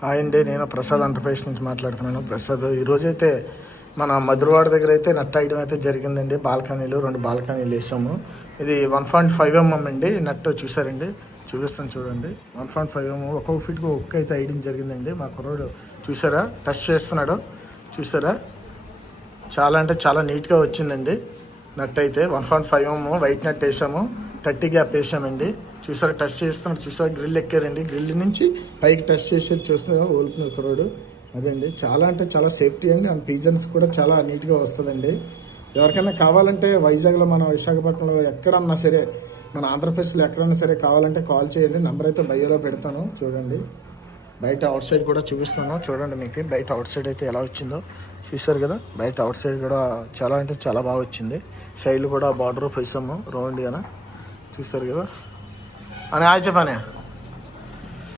Hi అండి, నేను Prasad enterprise నుంచి మాట్లాడుతున్నాను. ప్రసాద్ ఈరోజైతే మన మధురవాడ దగ్గర అయితే నట్ వేయడం అయితే జరిగిందండి. బాల్కనీలు 2 బాల్కనీలు వేసాము. ఇది 1.5 mm అండి. నట్ చూసారండి, చూపిస్తాను చూడండి. 1.5 mm ఒక్కొక్క ఫీట్కి ఒక్క అయితే వేయడం జరిగిందండి. మా కుర్రోడు చూసారా, టచ్ చేస్తున్నాడు చూసారా, చాలా అంటే చాలా నీట్గా వచ్చిందండి. నట్ అయితే 1.5 mm వైట్ నట్ వేసాము, 30 గ్యాప్ వేసామండి. చూసారా, టచ్ చేస్తున్నాడు చూసారా, గ్రిల్ ఎక్కారండి. గ్రిల్ నుంచి పైకి టచ్ చేసి చూస్తున్నా ఓలుతున్నారు కుర్రోడు. అదండి, చాలా అంటే చాలా సేఫ్టీ అండి. అండ్ పీజన్స్ కూడా చాలా నీట్గా వస్తుందండి. ఎవరికైనా కావాలంటే వైజాగ్లో, మన విశాఖపట్నంలో ఎక్కడన్నా సరే, మన ఆంధ్రప్రదేశ్లో ఎక్కడన్నా సరే కావాలంటే కాల్ చేయండి. నెంబర్ అయితే బయోలో పెడతాను చూడండి. బయట అవుట్ సైడ్ కూడా చూపిస్తున్నాను చూడండి. మీకు బయట అవుట్ సైడ్ అయితే ఎలా వచ్చిందో చూసారు కదా. బయట అవుట్ సైడ్ కూడా చాలా అంటే చాలా బాగా వచ్చింది. సైడ్లు కూడా బార్డర్ వేసాము రౌండ్గానే చూసారు కదా. అని చెప్పానే.